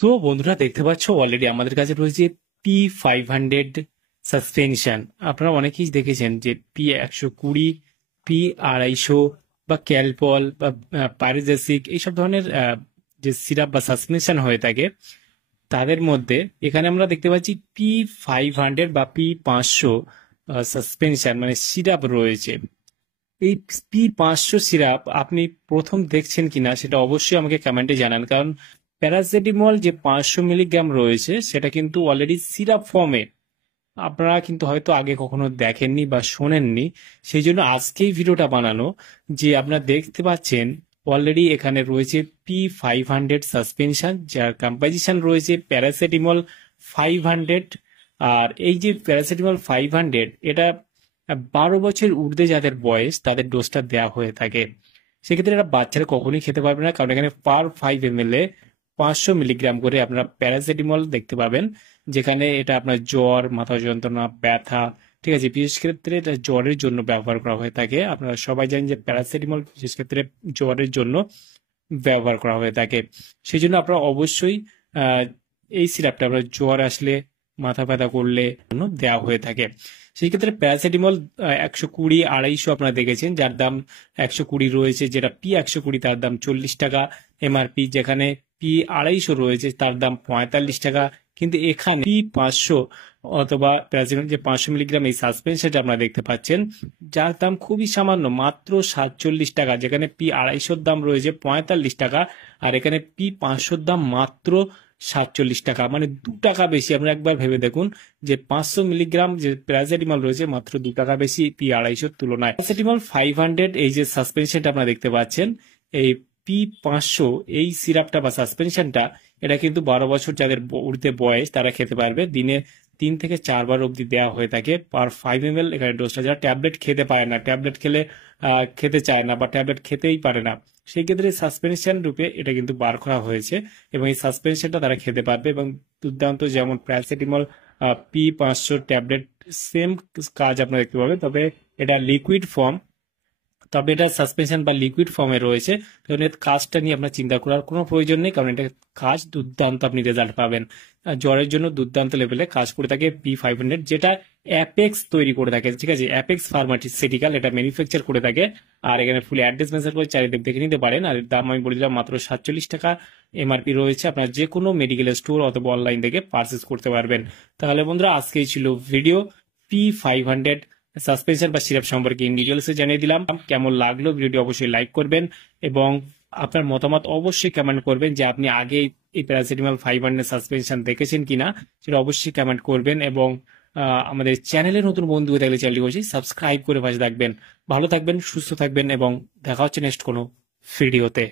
তো বন্ধুরা দেখতে পাচ্ছ অলরেডি আমাদের কাছে রয়েছে P500 সাসপেনশন। আপনারা অনেকেই দেখেছেন যে P120, P250 বা ক্যালপল বা পাইরোজেসিক এইসব ধরনের যে সিরাপ বা সাসপেনশন হয়ে থাকে তাদের মধ্যে এখানে আমরা দেখতে পাচ্ছি P500 বা P500 সাসপেনশন মানে সিরাপ রয়েছে। এই P500 সিরাপ আপনি প্রথম দেখছেন কিনা সেটা অবশ্যই আমাকে কমেন্টে জানান, কারণ প্যারাসিটামল যে 500 মিলিগ্রাম রয়েছে সেটা কিন্তু অলরেডি সিরাপ ফর্মে আপনারা কিন্তু হয়তো আগে কখনো দেখেননি বা শোনেননি। সেই জন্য আজকেই ভিডিওটা বানানো যে আপনারা দেখতে পাচ্ছেন অলরেডি এখানে রয়েছে P500 সাসপেনশন, যার কম্পোজিশন রয়েছে প্যারাসিটামল 500। আর এই যে প্যারাসিটামল 500 এটা 12 বছর ঊর্ধ্বে যাদের বয়স তাদের ডোজটা দেওয়া হয়ে থাকে। সেক্ষেত্রে এটা বাচ্চারা কখনোই খেতে পারবে না, কারণ এখানে পার 5 ml 500 মিলিগ্রাম করে আপনারা প্যারাসিটামল দেখতে পাবেন, যেখানে এটা আপনার জ্বর, মাথা যন্ত্রণা, ব্যথা, ঠিক আছে, বিশেষ ক্ষেত্রে এটা জ্বরের জন্য ব্যবহার করা হয়ে থাকে। আপনারা সবাই জানেন যে প্যারাসিটামল বিশেষ ক্ষেত্রে জ্বরের জন্য ব্যবহার করা হয়ে থাকে। সেই জন্য আপনারা অবশ্যই আহ, এই সিরাপটা আপনার জ্বর আসলে, মাথা ব্যথা করলে দেওয়া হয়ে থাকে। সেই ক্ষেত্রে প্যারাসিটামল 120, 250 আপনারা দেখেছেন, যার দাম 120 রয়েছে। যেটা P120 তার দাম 40 টাকা এমআরপি, যেখানে P250 রয়েছে তার দাম 45 টাকা। কিন্তু এখানে P500 অথবা প্যারাসিটামল যে 500 মিলিগ্রাম এই সাসপেনশনটা আপনারা দেখতে পাচ্ছেন, যার দাম খুবই সামান্য, মাত্র 47 টাকা, যেখানে P250 দাম রয়েছে 45 টাকা, আর এখানে P500 দাম মাত্র 47 টাকা, মানে 2 টাকা বেশি। আপনারা একবার ভেবে দেখুন যে 500 মিলিগ্রাম যে প্যারাসিটামল রয়েছে মাত্র 2 টাকা বেশি P250 তুলনায়। প্যারাসিটামল 500 এই যে সাসপেনশনটা আপনারা দেখতে পাচ্ছেন, এই P500 এই সিরাপটা বা সাসপেনশনটা এটা কিন্তু 12 বছর যাদের ঊর্ধ্বে বয়স তারা খেতে পারবে। দিনে 3 থেকে 4 বার অবধি দেওয়া হয়ে থাকে পার 5 ml এখানে ডোজটা। যারা ট্যাবলেট খেতে পারে না, ট্যাবলেট খেলে খেতে চায় না বা ট্যাবলেট খেতেই পারে না, সেই ক্ষেত্রে সাসপেনশন রূপে এটা কিন্তু বার করা হয়েছে এবং এই সাসপেনশনটা তারা খেতে পারবে। এবং দুর্দান্ত, যেমন প্যারাসিটামল P500 ট্যাবলেট সেম কাজ আপনারা দেখতে পাবেন, তবে এটা লিকুইড ফর্ম, তবে এটা সাসপেনশন বা লিকুইড ফর্মে রয়েছে। কারণ এর কাজটা নিয়ে আপনার চিন্তা করার কোনো প্রয়োজন নেই, কারণ এটা কাজ দুর্দান্ত, আপনি রেজাল্ট পাবেন। জ্বরের জন্য দুর্দান্ত লেভেলে কাজ করে থাকে P500, যেটা অ্যাপেক্স তৈরি করে থাকে, ঠিক আছে, অ্যাপেক্স ফার্মাসিউটিক্যাল এটা ম্যানুফ্যাকচার করে থাকে। আর এখানে ফুল অ্যাড্রেস মেনশন করে চারিদিক দেখে নিতে পারেন। আর এর দাম আমি বলে দিলাম মাত্র 47 টাকা এমআরপি রয়েছে। আপনার যে কোনো মেডিকেল স্টোর অথবা অনলাইন থেকে পারচেস করতে পারবেন। তাহলে বন্ধুরা আজকেই ছিল ভিডিও P500 সাসপেনশন বা সিরাপ সম্পর্কে ইন ডিটেলসে জানিয়ে দিলাম। কেমন লাগলো ভিডিওটি অবশ্যই লাইক করবেন এবং আপনার মতামত অবশ্যই কমেন্ট করবেন যে আপনি আগে এই প্যারাসিটামল 500 সাসপেনশন দেখেছেন কিনা, সেটা অবশ্যই কমেন্ট করবেন। এবং আমাদের চ্যানেলে নতুন বন্ধু হয়ে থাকলে চ্যানেলটি অবশ্যই সাবস্ক্রাইব করে পাশে থাকবেন। ভালো থাকবেন, সুস্থ থাকবেন এবং দেখা হচ্ছে নেক্সট কোনো ভিডিওতে।